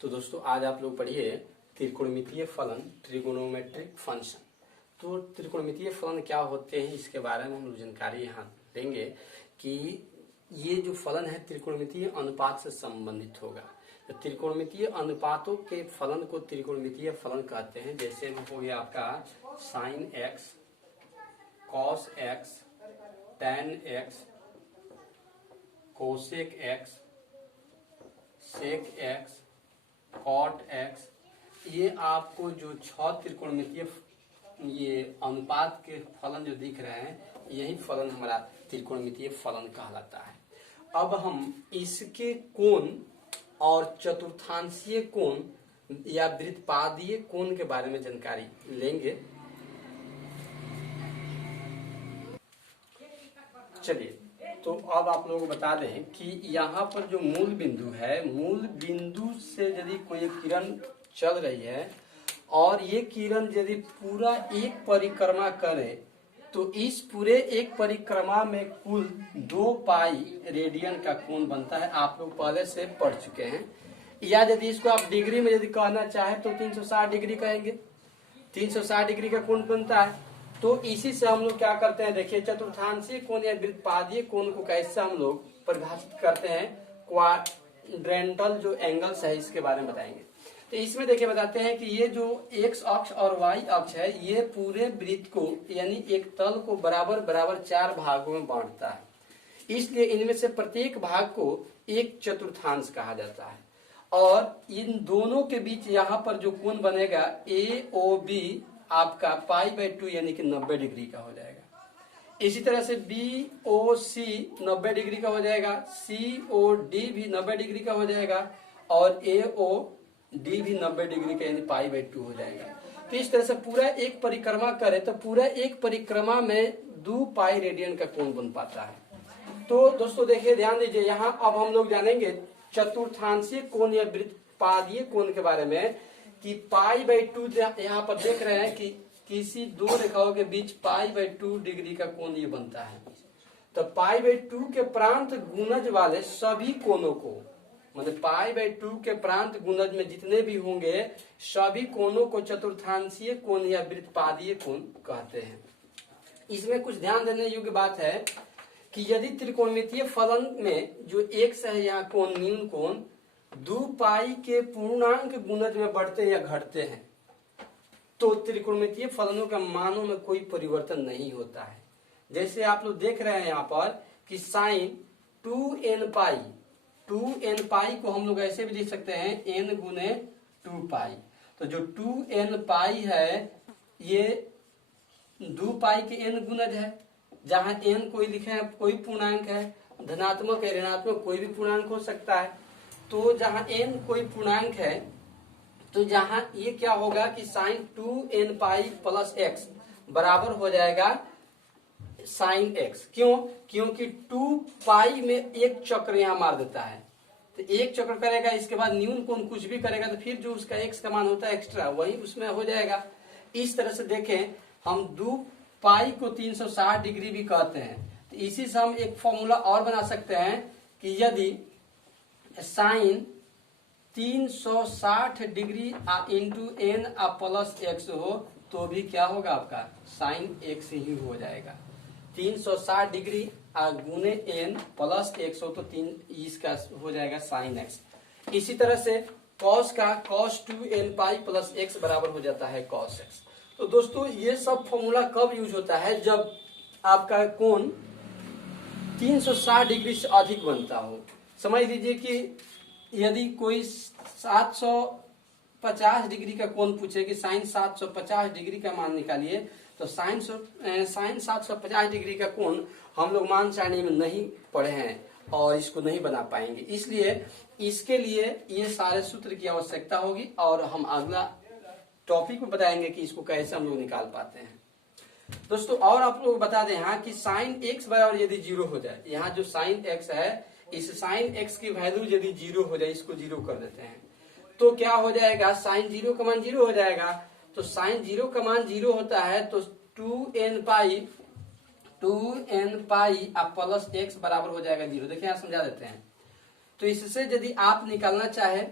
तो दोस्तों आज आप लोग पढ़िए त्रिकोणमितीय फलन, ट्रिगोनोमेट्रिक फंक्शन। तो त्रिकोणमितीय फलन क्या होते हैं इसके बारे में हम लोग जानकारी यहाँ देंगे कि ये जो फलन है त्रिकोणमितीय अनुपात से संबंधित होगा। तो त्रिकोणमितीय अनुपातों के फलन को त्रिकोणमितीय फलन कहते हैं। जैसे हो गया आपका sine x, cos x, tan x, cosec x, sec x, cot x. ये आपको जो 6 त्रिकोणमितीय ये अनुपात के फलन जो दिख रहे हैं, यही फलन हमारा त्रिकोणमितीय फलन कहलाता है। अब हम इसके कोण और चतुर्थांशीय कोण या वृत्तपादीय कोण के बारे में जानकारी लेंगे। चलिए, तो अब आप लोगों को बता दें कि यहाँ पर जो मूल बिंदु है, मूल बिंदु से यदि कोई किरण चल रही है और ये किरण यदि पूरा एक परिक्रमा करे तो इस पूरे एक परिक्रमा में कुल 2 पाई रेडियन का कोण बनता है। आप लोग पहले से पढ़ चुके हैं। या यदि इसको आप डिग्री में यदि कहना चाहे तो 360 डिग्री कहेंगे। 360 डिग्री का कोण बनता है। तो इसी से हम लोग क्या करते हैं, देखिए चतुर्थांशीय कोण या वृत्तपादीय कोण को कैसे हम लोग परिभाषित करते हैं, क्वाड्रेंटल जो एंगल्स है इसके बारे में बताएंगे। तो इसमें देखिए बताते हैं कि ये जो एक्स अक्ष और वाई अक्ष है, ये पूरे वृत्त को यानी एक तल को बराबर बराबर 4 भागों में बांटता है। इसलिए इनमें से प्रत्येक भाग को एक चतुर्थांश कहा जाता है। और इन दोनों के बीच यहाँ पर जो कोण बनेगा AOB आपका π/2 यानी कि 90 डिग्री का हो जाएगा। इसी तरह से BOC 90 डिग्री का हो जाएगा, COD भी 90 डिग्री का हो जाएगा और AOD भी 90 डिग्री का यानी π/2 हो जाएगा। तो इस तरह से पूरा एक परिक्रमा करे तो पूरा एक परिक्रमा में 2 पाई रेडियन का कोण बन पाता है। तो दोस्तों देखिए, ध्यान दीजिए, यहाँ अब हम लोग जानेंगे चतुर्थांशीय कोण या वृत्तपादीय कोण के बारे में कि π/2 यहाँ पर देख रहे हैं कि किसी 2 रेखाओं के बीच π/2 डिग्री का कोण ये बनता है। तो π/2 के प्रांत गुणज वाले सभी कोणों को, मतलब π/2 के प्रांत गुणज में जितने भी होंगे सभी कोणों को चतुर्थांशीय कोण या वृत्तपादीय कोण कहते हैं। इसमें कुछ ध्यान देने योग्य बात है कि यदि त्रिकोणमितीय फलन में जो x है यहाँ कोण न्यून कोण 2 पाई के पूर्णांक गुणज में बढ़ते या घटते हैं तो त्रिकोणमितीय फलनों का मानों में कोई परिवर्तन नहीं होता है। जैसे आप लोग देख रहे हैं यहाँ पर कि साइन 2n पाई को हम लोग ऐसे भी लिख सकते हैं n गुने 2 पाई। तो जो 2n पाई है ये 2 पाई के n गुणज है। जहां n कोई लिखे हैं कोई पूर्णांक है, धनात्मक या ऋणात्मक कोई भी पूर्णांक हो सकता है। तो जहां n कोई पूर्णांक है तो जहां ये क्या होगा कि साइन 2n पाई प्लस x बराबर हो जाएगा साइन x। क्यों? क्योंकि 2 पाई में एक चक्र यहाँ मार देता है। तो एक चक्र करेगा, इसके बाद न्यून कोण कुछ भी करेगा तो फिर जो उसका x का मान होता है एक्स्ट्रा वही उसमें हो जाएगा। इस तरह से देखें, हम 2 पाई को 360 डिग्री भी कहते हैं। तो इसी से हम एक फॉर्मूला और बना सकते हैं कि यदि sine 360 degree into n plus x हो तो भी क्या होगा आपका साइन x ही हो जाएगा। 360 डिग्री गुने n प्लस x हो तो इसका हो जाएगा साइन x। इसी तरह से cos का cos 2n पाई प्लस x बराबर हो जाता है cos x। तो दोस्तों ये सब फॉर्मूला कब यूज होता है, जब आपका कोण 360 डिग्री से अधिक बनता हो। समझ लीजिए कि यदि कोई 750 डिग्री का कोण पूछे कि साइन 750 डिग्री का मान निकालिए, तो साइन 750 डिग्री का कोण हम लोग मान सारणी में नहीं पढ़े हैं और इसको नहीं बना पाएंगे। इसलिए इसके लिए ये सारे सूत्र की आवश्यकता होगी और हम अगला टॉपिक में बताएंगे कि इसको कैसे हम लोग निकाल पाते हैं। दोस्तों और आप लोग बता दें यहाँ कि साइन x बराबर यदि 0 हो जाए, यहाँ जो साइन x है इस साइन x की वैल्यू यदि 0 हो जाए, इसको 0 कर देते हैं तो क्या हो जाएगा, साइन 0 का मान 0 हो जाएगा। तो साइन 0 का मान 0 होता है तो 2n पाई प्लस x बराबर हो जाएगा 0। देखिए यहाँ समझा देते हैं। तो इससे यदि आप निकालना चाहे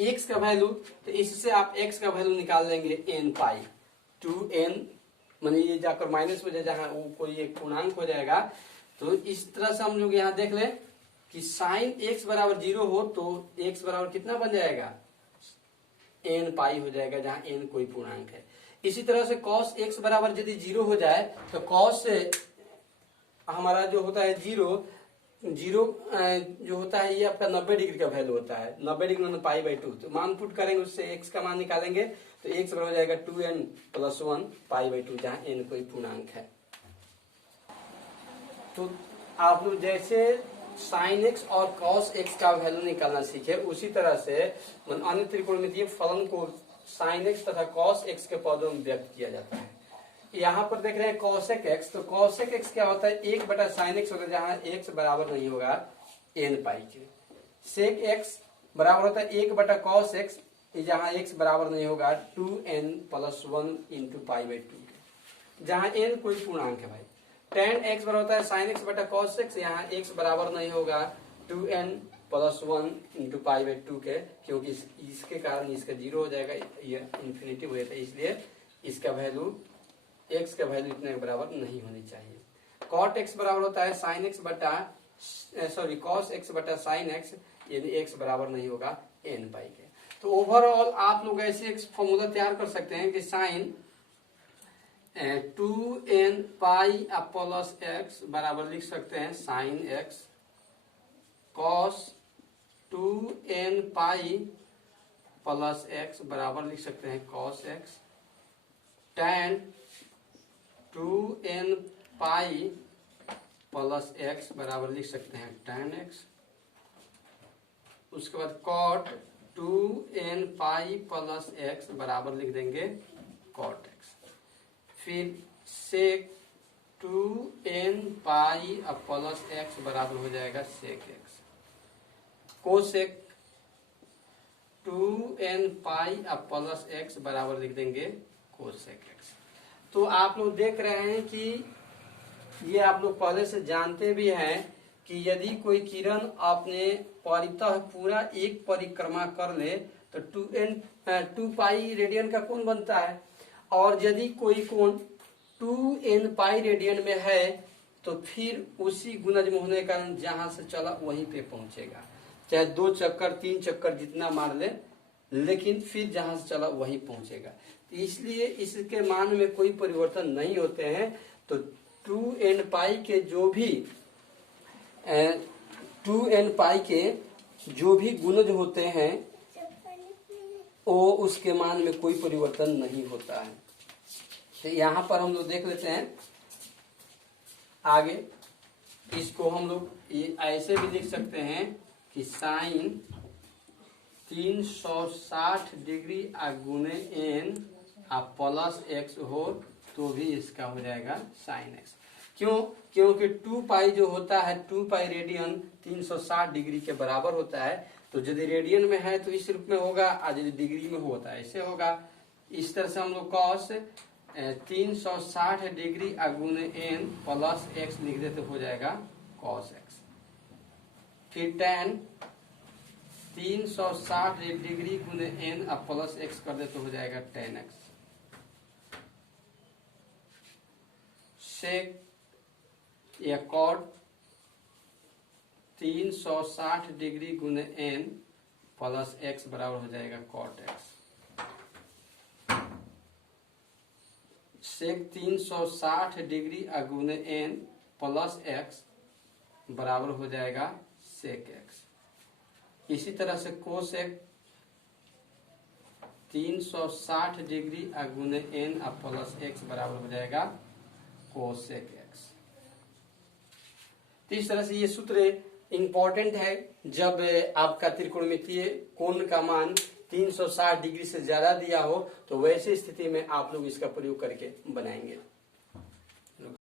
x का वैल्यू, तो इससे आप x का वैल्यू निकाल लेंगे n पाई 2n, माने ये जाकर माइनस हो जाए जहां वो कोई एक पूर्णांक हो जाएगा। तो इस तरह से हम लोग यहाँ देख लें कि साइन x बराबर 0 हो तो x बराबर कितना बन जाएगा, n पाई हो जाएगा, जहां n कोई पूर्णांक है। इसी तरह से cos x बराबर यदि 0 हो जाए तो cos हमारा जो होता है 0 जो होता है ये आपका 90 डिग्री का वैल्यू होता है, 90 डिग्री में पाई बाई 2। तो मान पुट करेंगे, उससे x का मान निकालेंगे तो x बराबर हो जाएगा 2n प्लस 1 पाई बाई 2, जहां n कोई पूर्णांक है। तो आप लोग जैसे साइन x और cos x का वैल्यू निकालना सीखे, उसी तरह से अन्य त्रिकोणमितीय फलन को साइन x तथा cos x के पदों में व्यक्त किया जाता है। यहाँ पर देख रहे हैं cosec x, तो cosec x क्या होता है, 1 बटा साइन x होता है, जहां x बराबर नहीं होगा n पाई के। sec x बराबर होता है 1 बटा cos x, जहां x बराबर नहीं होगा 2n plus 1 into pi by 2 के, जहां n कोई पूर्णांक है भाई। tan x बराबर होता है साइन x बटा cos x, यहाँ x बराबर नहीं होगा 2n plus 1 into pi by 2 के, क्योंकि इसके कारण इसका 0 हो जाएगा, ये इन्फिनिटी हो जाता है, इसलिए इसका वैल्यू x का वैल्यू इतने के बराबर नहीं होनी चाहिए। cot x बराबर होता है साइन x बटा cos x बटा साइन x, यदि x बराबर नहीं होगा n पाई के। तो ओवरऑल आप लोग ऐसे एक फॉर्मूला तैयार कर सकते हैं कि साइन 2n पाई प्लस x बराबर लिख सकते हैं साइन x, cos 2n पाई प्लस x बराबर लिख सकते हैं cos x, tan 2n पाई प्लस x बराबर लिख सकते हैं tan x, उसके बाद cot 2n पाई प्लस x बराबर लिख देंगे cot x, फिर sec 2n पाई प्लस x बराबर हो जाएगा sec x, cosec 2n पाई प्लस x बराबर लिख देंगे cosec x। तो आप लोग देख रहे हैं कि ये आप लोग पहले से जानते भी हैं कि यदि कोई किरण अपने परितः पूरा एक परिक्रमा कर ले तो 2 पाई रेडियन का कोण बनता है, और यदि कोई कोण 2n पाई रेडियन में है तो फिर उसी गुणज में होने के कारण जहां से चला वहीं पे पहुंचेगा, चाहे 2 चक्कर 3 चक्कर जितना मार ले, लेकिन फिर जहां से चला वहीं पहुंचेगा। इसलिए इसके मान में कोई परिवर्तन नहीं होते हैं। तो 2n पाई के जो भी गुणज होते हैं वो उसके मान में कोई परिवर्तन नहीं होता है। तो यहाँ पर हम लोग देख लेते हैं आगे, इसको हम लोग ये ऐसे भी लिख सकते हैं कि साइन 360 डिग्री गुने n प्लस x हो तो भी इसका हो जाएगा साइन x। क्यों? क्योंकि 2 पाई जो होता है 2 पाई रेडियन 360 डिग्री के बराबर होता है, तो यदि रेडियन में है तो इस रूप में होगा, और यदि डिग्री में होता है ऐसे होगा। इस तरह से हम लोग cos 360 डिग्री गुने n प्लस x लिख देते हो जाएगा cos x, फिर tan 360 डिग्री गुने n प्लस x कर देते हो जाएगा tan x, sec या cot 360 डिग्री गुने n प्लस x बराबर हो जाएगा cot x, sec 360 डिग्री गुने n प्लस x बराबर हो जाएगा sec x। इसी तरह से cosec 360 डिग्री गुने n प्लस x बराबर हो जाएगा cosec x। तो इस तरह से ये सूत्र इंपॉर्टेंट है जब आपका त्रिकोणमितीय कोण का मान 360 डिग्री से ज्यादा दिया हो, तो वैसे स्थिति में आप लोग इसका प्रयोग करके बनाएंगे।